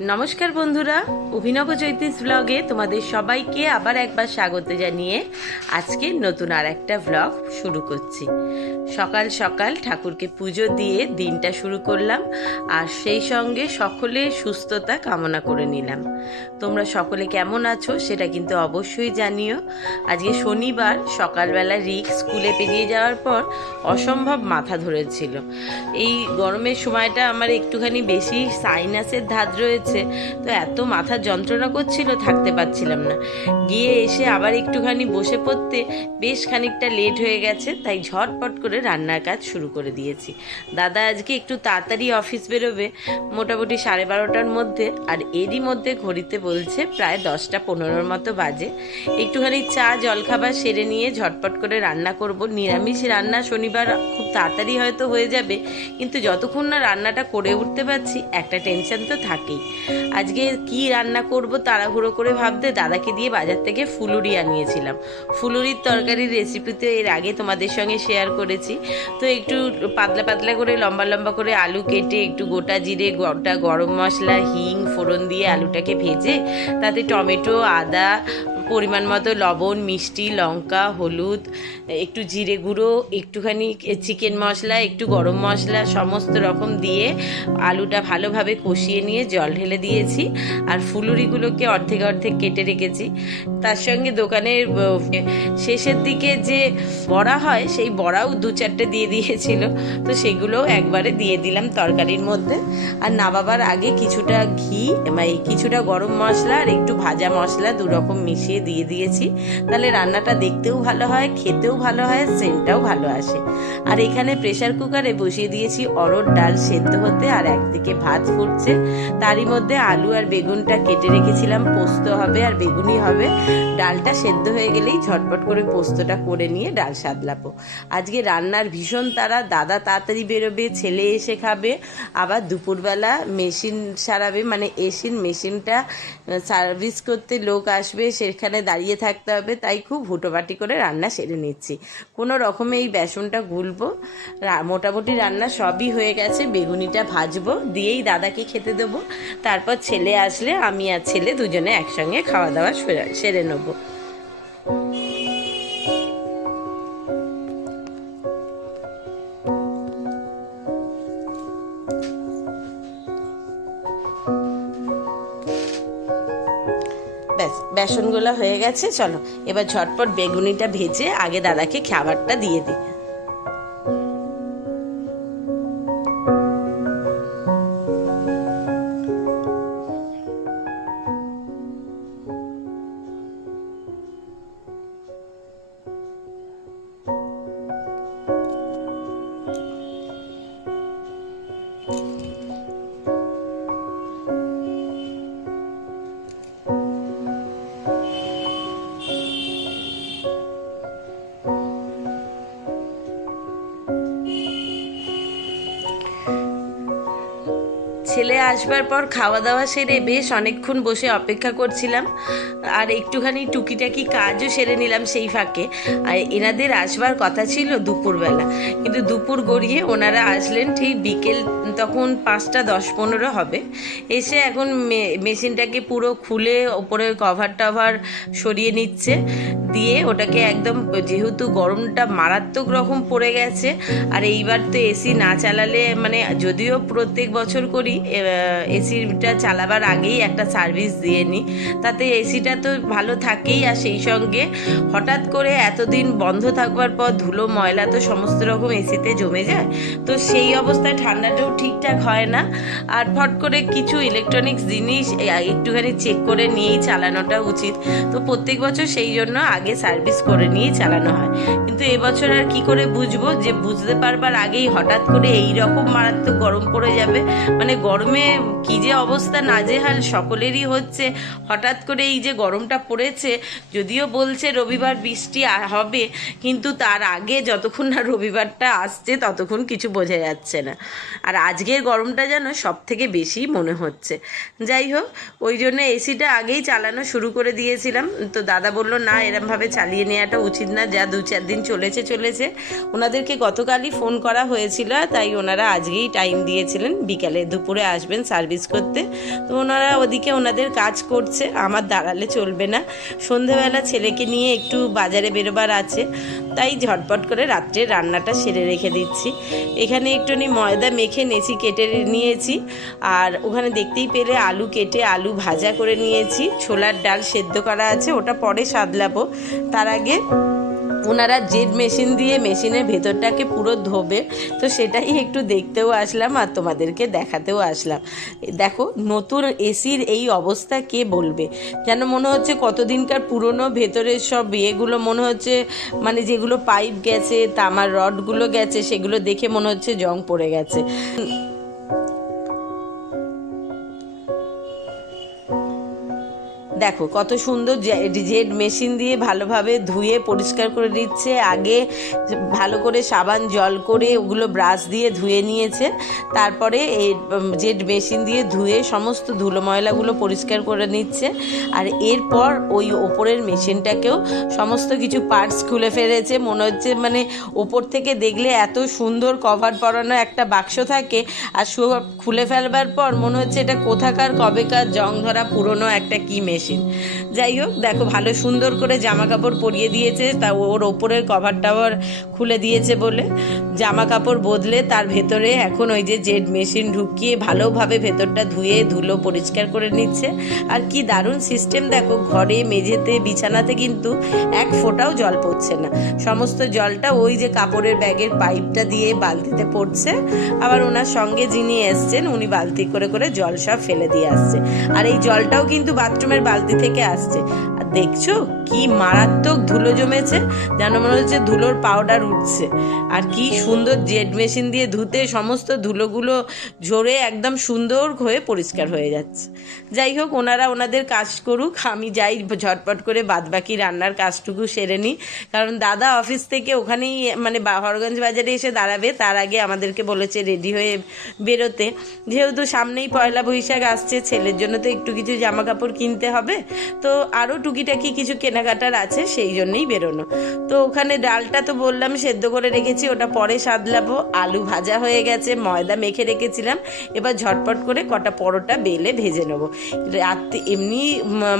নমস্কার বন্ধুরা, অভিনব জ্যোতিষ ব্লগে তোমাদের সবাইকে আবার একবার স্বাগত জানিয়ে আজকে নতুন আর একটা ব্লগ শুরু করছি। সকাল সকাল ঠাকুরকে পুজো দিয়ে দিনটা শুরু করলাম, আর সেই সঙ্গে সকলের সুস্থতা কামনা করে নিলাম। তোমরা সকলে কেমন আছো সেটা কিন্তু অবশ্যই জানিও। আজকে শনিবার সকালবেলা রিক স্কুলে পেরিয়ে যাওয়ার পর অসম্ভব মাথা ধরেছিল। এই গরমের সময়টা আমার একটুখানি বেশি সাইনাসের ধাত রয়েছে, তো এত মাথা যন্ত্রণা করছিল, থাকতে পারছিলাম না। গিয়ে এসে আবার একটুখানি বসে পড়তে বেশ খানিকটা লেট হয়ে গেছে, তাই ঝটপট করে রান্নার কাজ শুরু করে দিয়েছি। দাদা আজকে একটু তাড়াতাড়ি অফিস বেরোবে, মোটামুটি 12:30টার মধ্যে, আর এরই মধ্যে ঘড়িতে বলছে প্রায় 10টা 15 মতো বাজে। একটুখানি চা জলখাবার সেরে নিয়ে ঝটপট করে রান্না করব। নিরামিষ রান্না শনিবার খুব তাড়াতাড়ি হয়তো হয়ে যাবে, কিন্তু যতক্ষণ না রান্নাটা করে উঠতে পারছি একটা টেনশন তো থাকেই। আজকে কি রান্না করব তাড়াহুড়ো করে ভাবতে দাদাকে দিয়ে বাজার থেকে ফুলুরি আনিয়েছিলাম। ফুলুরির তরকারির রেসিপি তো এর আগে তোমাদের সঙ্গে শেয়ার করেছি। তো একটু পাতলা পাতলা করে লম্বা লম্বা করে আলু কেটে একটু গোটা জিরে, গোটা গরম মশলা, হিং ফোড়ন দিয়ে আলুটাকে ভেজে তাতে টমেটো, আদা, পরিমাণ মতো লবণ, মিষ্টি, লঙ্কা, হলুদ, একটু জিরে গুঁড়ো, একটুখানি চিকেন মশলা, একটু গরম মশলা সমস্ত রকম দিয়ে আলুটা ভালোভাবে কষিয়ে নিয়ে জল ঢেলে দিয়েছি। আর ফুলুরিগুলোকে অর্ধেক অর্ধেক কেটে রেখেছি। তার সঙ্গে দোকানের শেষের দিকে যে বড়া হয় সেই বড়াও 2-4টে দিয়ে দিয়েছিল, তো সেগুলোও একবারে দিয়ে দিলাম তরকারির মধ্যে। আর নামাবার আগে কিছুটা ঘি, কিছুটা গরম মশলা আর একটু ভাজা মশলা 2 রকম মিশিয়ে দিয়ে দিয়েছি। তাহলে রান্নাটা দেখতেও ভালো হয়, খেতেও ভালো হয়, সেন্টটাও ভালো আসে। আর এখানে প্রেসার কুকারে বসিয়ে দিয়েছি অরহর ডাল সেদ্ধ হতে, আর একদিকে ভাত ফুটছে। তারই মধ্যে আলু আর বেগুনটা কেটে রেখেছিলাম, পোস্ত হবে আর বেগুনি হবে। ডালটা সেদ্ধ হয়ে গেলেই ঝটপট করে পোস্তটা করে নিয়ে ডাল সাদলাবো। আজকে রান্নার ভীষণ তাড়া, দাদা তাড়াতাড়ি বেরোবে, ছেলে এসে খাবে, আবার দুপুরবেলা মেশিন সারাবে, মানে এসির মেশিনটা সার্ভিস করতে লোক আসবে, সেখানে দাঁড়িয়ে থাকতে হবে, তাই খুব হুটোপাটি করে রান্না সেরে নিচ্ছি। কোনো রকমে এই বেসনটা গুলবো। মোটামুটি রান্না সবই হয়ে গেছে, বেগুনিটা ভাজবো, দিয়েই দাদাকে খেতে দেবো। তারপর ছেলে আসলে আমি আর ছেলে দুজনে একসঙ্গে খাওয়া দাওয়া সেরে নেবো। ব্যাস, বেসনগুলো হয়ে গেছে, চলো এবার ঝটপট বেগুনিটা ভেজে আগে দাদাকে খাবারটা দিয়ে দিই। ছেলে আসবার পর খাওয়া দাওয়া সেরে বেশ অনেকক্ষণ বসে অপেক্ষা করছিলাম, আর একটুখানি টুকিটাকি কাজও সেরে নিলাম সেই ফাঁকে। আর এনাদের আসবার কথা ছিল দুপুরবেলা, কিন্তু দুপুর গড়িয়ে ওনারা আসলেন ঠিক বিকেল, তখন 5টা 10-15 হবে। এসে এখন মেশিনটাকে পুরো খুলে ওপরের কভার টভার সরিয়ে নিচ্ছে, দিয়ে ওটাকে একদম, যেহেতু গরমটা মারাত্মক রকম পড়ে গেছে, আর এইবার তো এসি না চালালে, মানে যদিও প্রত্যেক বছর করি, এসিটা চালাবার আগেই একটা সার্ভিস দিয়ে নিই, তাতে এসিটা তো ভালো থাকেই, আর সেই সঙ্গে হঠাৎ করে এতদিন বন্ধ থাকবার পর ধুলো ময়লা তো সমস্ত রকম এসিতে জমে যায়, তো সেই অবস্থায় ঠান্ডাটাও ঠিকঠাক হয় না। আর ফট করে কিছু ইলেকট্রনিক্স জিনিস একটুখানি চেক করে নিয়েই চালানোটা উচিত, তো প্রত্যেক বছর সেই জন্য আগে সার্ভিস করে নিয়েই চালানো হয়। কিন্তু এবছর আর কি করে বুঝবো, যে বুঝতে পারবার আগেই হঠাৎ করে এই রকম মারাত্মক গরম পড়ে যাবে। মানে গরমে কি যে অবস্থা নাজেহাল সকলেরই হচ্ছে। হঠাৎ করে এই যে গরমটা পড়েছে, যদিও বলছে রবিবার বৃষ্টি হবে, কিন্তু তার আগে যতক্ষণ না রবিবারটা আসছে ততক্ষণ কিছু বোঝা যাচ্ছে না। আর আজকের গরমটা যেন সব থেকে বেশি মনে হচ্ছে। যাই হোক, ওই জন্য এসিটা আগেই চালানো শুরু করে দিয়েছিলাম। তো দাদা বললো না, এরম এরমভাবে চালিয়ে নেওয়াটা উচিত না। যা 2-4 দিন চলেছে। ওনাদেরকে গতকালই ফোন করা হয়েছিল, তাই ওনারা আজকেই টাইম দিয়েছিলেন বিকালে দুপুরে আসবেন সার্ভিস করতে। তো ওনারা ওদিকে ওনাদের কাজ করছে, আমার দাঁড়ালে চলবে না। সন্ধেবেলা ছেলেকে নিয়ে একটু বাজারে বেরোবার আছে, তাই ঝটপট করে রাত্রে রান্নাটা সেরে রেখে দিচ্ছি। এখানে একটুখানি ময়দা মেখে নেছি, কেটে নিয়েছি। আর ওখানে দেখতেই পেলে আলু কেটে আলু ভাজা করে নিয়েছি। ছোলার ডাল সেদ্ধ করা আছে, ওটা পরে সাদলাবো। তার আগে ওনারা জেড মেশিন দিয়ে মেশিনের ভেতরটাকে পুরো ধোবে, তো সেটাই একটু দেখতেও আসলাম আর তোমাদেরকে দেখাতেও আসলাম। দেখো নতুন এসির এই অবস্থা কে বলবে, যেন মনে হচ্ছে কতদিনকার পুরনো। ভেতরের সব ইয়েগুলো মনে হচ্ছে মানে যেগুলো পাইপ গেছে, তামার রডগুলো গেছে, সেগুলো দেখে মনে হচ্ছে জং পড়ে গেছে। দেখো কত সুন্দর জেড মেশিন দিয়ে ভালোভাবে ধুয়ে পরিষ্কার করে দিচ্ছে। আগে ভালো করে সাবান জল করে ওগুলো ব্রাশ দিয়ে ধুয়ে নিয়েছে, তারপরে এই জেড মেশিন দিয়ে ধুয়ে সমস্ত ধুলো ময়লাগুলো পরিষ্কার করে নিচ্ছে। আর এরপর ওই ওপরের মেশিনটাকেও সমস্ত কিছু পার্টস খুলে ফেলেছে। মনে হচ্ছে মানে ওপর থেকে দেখলে এত সুন্দর কভার পরানো একটা বাক্স থাকে, আর সব খুলে ফেলবার পর মনে হচ্ছে এটা কোথাকার কবেকার জং ধরা পুরনো একটা কি মেশিন। যাই হোক, দেখো ভালো সুন্দর করে জামা কাপড় পরিয়ে দিয়েছে, তা ওর ওপরের কভার টাভার খুলে দিয়েছে বলে জামা কাপড় বদলে তার ভেতরে এখন ওই যে জেড মেশিন ঢুকিয়ে ভালোভাবে ভেতরটা ধুয়ে ধুলো পরিষ্কার করে নিচ্ছে। আর কি দারুণ সিস্টেম দেখো, ঘরে মেঝেতে বিছানাতে কিন্তু এক ফোঁটাও জল পড়ছে না। সমস্ত জলটা ওই যে কাপড়ের ব্যাগের পাইপটা দিয়ে বালতিতে পড়ছে। আবার ওনার সঙ্গে যিনি এসছেন উনি বালতি করে করে জল সব ফেলে দিয়ে আসছে। আর এই জলটাও কিন্তু বাথরুমের বালতি থেকে আসছে। আর দেখছো কি মারাত্মক ধুলো জমেছে, যেন মনে হচ্ছে ধুলোর পাউডার উঠছে। আর কি সুন্দর জেড মেশিন দিয়ে ধুতে সমস্ত ধুলোগুলো ঝরে একদম সুন্দর হয়ে পরিষ্কার হয়ে যাচ্ছে। যাই হোক, ওনারা ওনাদের কাজ করুক, আমি যাই ঝটপট করে বাদবাকি রান্নার কাজটুকু সেরে নিই। কারণ দাদা অফিস থেকে ওখানেই মানে হরগঞ্জ বাজারে এসে দাঁড়াবে, তার আগে আমাদেরকে বলেছে রেডি হয়ে বেরোতে। যেহেতু সামনেই পয়লা বৈশাখ আসছে, ছেলের জন্য তো একটু কিছু জামা কাপড় কিনতে হবে, তো আরও টুকিটাকি কিছু কেনাকাটার আছে, সেই জন্যই বেরোনো। তো ওখানে ডালটা তো বললাম সেদ্ধ করে রেখেছি, ওটা পরে সাদলাবো। আলু ভাজা হয়ে গেছে, ময়দা মেখে রেখেছিলাম, এবার ঝটপট করে কটা পরোটা বেলে ভেজে নেবো। রাত্রে এমনি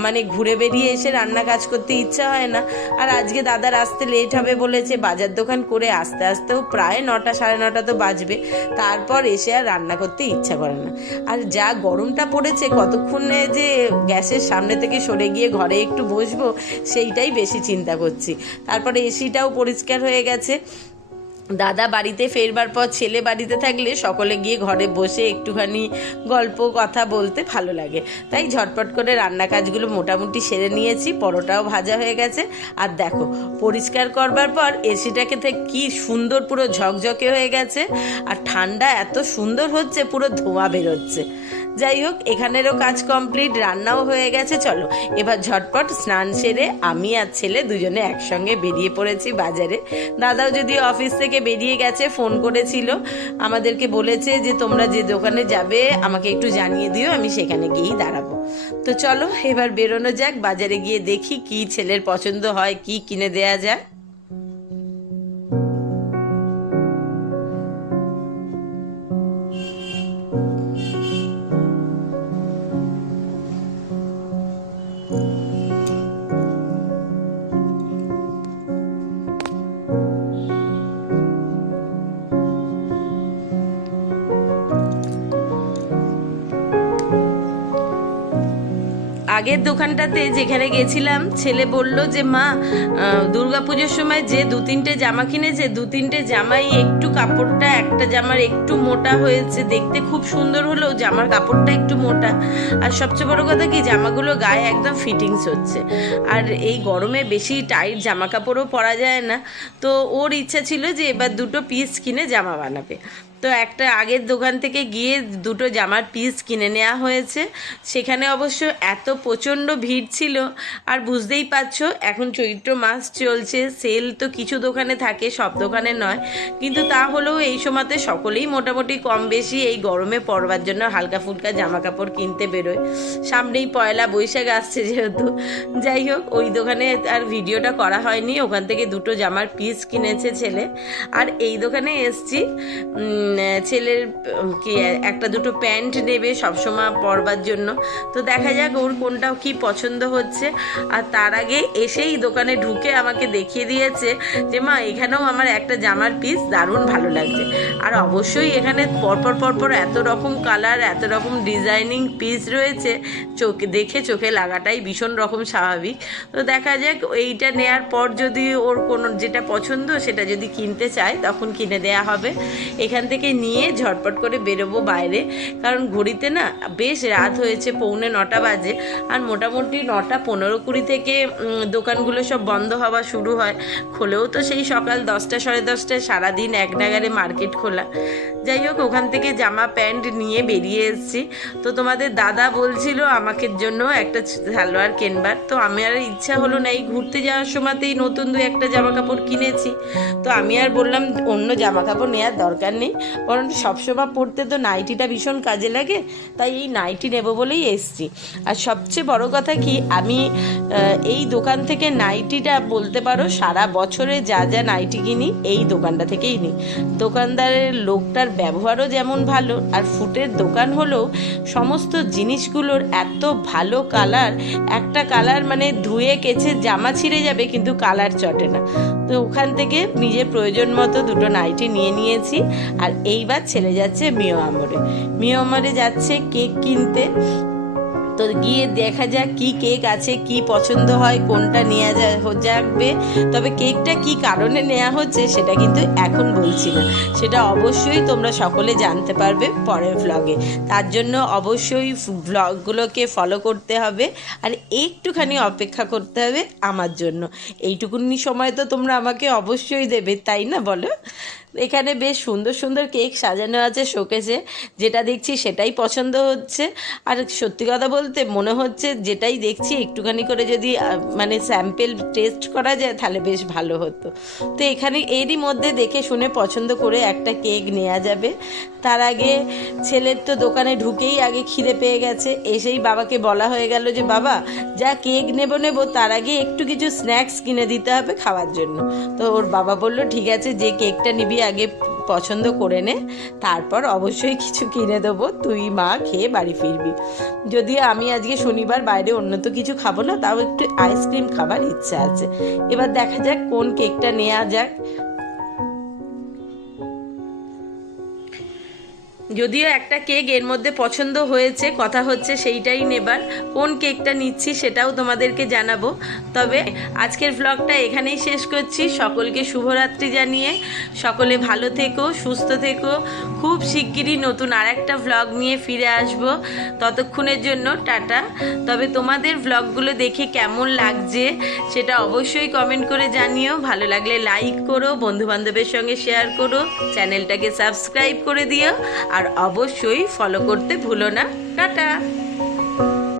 মানে ঘুরে বেরিয়ে এসে রান্না কাজ করতে ইচ্ছা হয় না। আর আজকে দাদার আসতে লেট হবে বলেছে, বাজার দোকান করে আস্তে আস্তেও প্রায় 9টা সাড়ে 9টা তো বাজবে। তারপর এসে আর রান্না করতে ইচ্ছা করে না। আর যা গরমটা পড়েছে, কতক্ষণে যে গ্যাসের সামনে থেকে সরে গিয়ে ঘরে একটু বসবো সেইটাই বেশি চিন্তা করছি। তারপরে এসিটাও পরিষ্কার হয়ে গেছে। দাদা বাড়িতে ফেরবার পর ছেলে বাড়িতে থাকলে সকলে গিয়ে ঘরে বসে একটুখানি গল্প কথা বলতে ভালো লাগে, তাই ঝটপট করে রান্না কাজগুলো মোটামুটি সেরে নিয়েছি। পরোটাও ভাজা হয়ে গেছে। আর দেখো পরিষ্কার করবার পর এসিটাকে থেকে কি সুন্দর পুরো ঝকঝকে হয়ে গেছে, আর ঠান্ডা এত সুন্দর হচ্ছে, পুরো ধোঁয়া বেরোচ্ছে। যাই হোক, এখানেরও কাজ কমপ্লিট, রান্নাও হয়ে গেছে। চলো এবার ঝটপট স্নান সেরে আমি আর ছেলে দুজনে একসঙ্গে বেরিয়ে পড়েছি বাজারে। দাদাও যদি অফিস থেকে বেরিয়ে গেছে, ফোন করেছিল, আমাদেরকে বলেছে যে তোমরা যে দোকানে যাবে আমাকে একটু জানিয়ে দিও, আমি সেখানে গিয়েই দাঁড়াবো। তো চলো এবার বেরোনো যাক, বাজারে গিয়ে দেখি কি ছেলের পছন্দ হয়, কি কিনে দেয়া যায়। আগের দোকানটাতে যেখানে গেছিলাম, ছেলে বলল যে মা দুর্গাপুজোর সময় যে 2-3টে জামা কিনেছে, 2-3টে জামাই একটু কাপড়টা একটা জামার একটু মোটা হয়েছে, দেখতে খুব সুন্দর হলেও জামার কাপড়টা একটু মোটা। আর সবচেয়ে বড় কথা কি, জামাগুলো গায়ে একদম ফিটিংস হচ্ছে। আর এই গরমে বেশি টাইট জামা কাপড়ও পরা যায় না, তো ওর ইচ্ছা ছিল যে এবার 2টো পিস কিনে জামা বানাবে। তো একটা আগের দোকান থেকে গিয়ে দুটো জামার পিস কিনে নেওয়া হয়েছে। সেখানে অবশ্য এত প্রচণ্ড ভিড় ছিল, আর বুঝতেই পারছো এখন চৈত্র মাস চলছে, সেল তো কিছু দোকানে থাকে, সব দোকানে নয়, কিন্তু তা হলেও এই সময়তে সকলেই মোটামুটি কম বেশি এই গরমে পরবার জন্য হালকা ফুলকা জামা কাপড় কিনতে বেরোয়। সামনেই পয়লা বৈশাখ আসছে যেহেতু, যাই হোক ওই দোকানে আর ভিডিওটা করা হয়নি। ওখান থেকে দুটো জামার পিস কিনেছে ছেলে, আর এই দোকানে এসছি ছেলের কি একটা দুটো প্যান্ট নেবে সবসময় পরবার জন্য। তো দেখা যাক ওর কোনটা কি পছন্দ হচ্ছে। আর তার আগে এসেই দোকানে ঢুকে আমাকে দেখিয়ে দিয়েছে যে মা এখানেও আমার একটা জামার পিস দারুণ ভালো লাগছে। আর অবশ্যই এখানে পরপর এত রকম কালার, এত রকম ডিজাইনিং পিস রয়েছে, চোখে লাগাটাই ভীষণ রকম স্বাভাবিক। তো দেখা যাক এইটা নেয়ার পর যদি ওর কোনো যেটা পছন্দ সেটা যদি কিনতে চায় তখন কিনে দেয়া হবে। এখান থেকে নিয়ে ঝটপট করে বেরোবো বাইরে, কারণ ঘড়িতে না বেশ রাত হয়েছে, 8:45 বাজে। আর মোটামুটি 9:15-20 থেকে দোকানগুলো সব বন্ধ হওয়া শুরু হয়, খোলেও তো সেই সকাল 10টা 10:30টায়, সারাদিন এক নাগারে মার্কেট খোলা। যাই হোক ওখান থেকে জামা প্যান্ট নিয়ে বেরিয়ে এসেছি। তো তোমাদের দাদা বলছিল আমাকে জন্য একটা সালোয়ার কিনবার, তো আমি আর ইচ্ছা হলো না, এই ঘুরতে যাওয়ার সময়তেই নতুন দু একটা জামা কাপড় কিনেছি। তো আমি আর বললাম অন্য জামা কাপড় নেওয়ার দরকার নেই, বরং সবসময় পরতে তো নাইটিটা ভীষণ কাজে লাগে, তাই এই নাইটি নেব বলেই এসছি। আর সবচেয়ে বড় কথা কি, আমি এই দোকান থেকে নাইটিটা বলতে পারো সারা বছরে যা যা নাইটি কিনি এই দোকানটা থেকেই নিই। দোকানদারের লোকটার ব্যবহারও যেমন ভালো, আর ফুটের দোকান হলেও সমস্ত জিনিসগুলোর এত ভালো কালার, একটা কালার মানে ধুয়ে কেচে জামা ছিঁড়ে যাবে কিন্তু কালার চটে না। তো ওখান থেকে নিজের প্রয়োজন মতো দুটো নাইটি নিয়ে নিয়েছি। আর এইবার ছেলে যাচ্ছে মিয়ামরে যাচ্ছে কেক কিনতে। তো গিয়ে দেখা যাক কি কেক আছে, কি পছন্দ হয়, কোনটা নেওয়া যাবে। তবে কেকটা কি কারণে নেওয়া হচ্ছে সেটা কিন্তু এখন বলছি না, সেটা অবশ্যই তোমরা সকলে জানতে পারবে পরের ভ্লগে। তার জন্য অবশ্যই ভ্লগগুলোকে ফলো করতে হবে, আর একটুখানি অপেক্ষা করতে হবে আমার জন্য। এইটুকুনি সময় তো তোমরা আমাকে অবশ্যই দেবে, তাই না বলো? এখানে বেশ সুন্দর সুন্দর কেক সাজানো আছে শোকেসে, যেটা দেখছি সেটাই পছন্দ হচ্ছে। আর সত্যি কথা বলতে মনে হচ্ছে যেটাই দেখছি একটুখানি করে যদি মানে স্যাম্পেল টেস্ট করা যায় তাহলে বেশ ভালো হতো। তো এখানে এরই মধ্যে দেখে শুনে পছন্দ করে একটা কেক নেওয়া যাবে। তার আগে ছেলের তো দোকানে ঢুকেই আগে খিদে পেয়ে গেছে, এসেই বাবাকে বলা হয়ে গেল যে বাবা যা কেক নেব তার আগে একটু কিছু স্ন্যাক্স কিনে দিতে হবে খাওয়ার জন্য। তো ওর বাবা বলল ঠিক আছে, যে কেকটা নিবি আগে পছন্দ করে নে, তারপর অবশ্যই কিছু কিনে দেবো, তুই মা খেয়ে বাড়ি ফিরবি। যদিও আমি আজকে শনিবার বাইরে অন্য তো কিছু খাবো না, তাও একটু আইসক্রিম খাবার ইচ্ছা আছে। এবার দেখা যাক কোন কেকটা নেওয়া যাক। যদিও একটা কেক এর মধ্যে পছন্দ হয়েছে, কথা হচ্ছে সেইটাই নেবার। কোন কেকটা নিচ্ছি সেটাও তোমাদেরকে জানাবো। তবে আজকের ভ্লগটা এখানেই শেষ করছি। সকলকে শুভরাত্রি জানিয়ে সকলে ভালো থেকো, সুস্থ থেকো। খুব শিগগিরই নতুন আর একটা ভ্লগ নিয়ে ফিরে আসবো, ততক্ষণের জন্য টাটা। তবে তোমাদের ভ্লগগুলো দেখে কেমন লাগছে সেটা অবশ্যই কমেন্ট করে জানিও। ভালো লাগলে লাইক করো, বন্ধুবান্ধবের সঙ্গে শেয়ার করো, চ্যানেলটাকে সাবস্ক্রাইব করে দিও, আর অবশ্যই ফলো করতে ভুলো না। টাটা।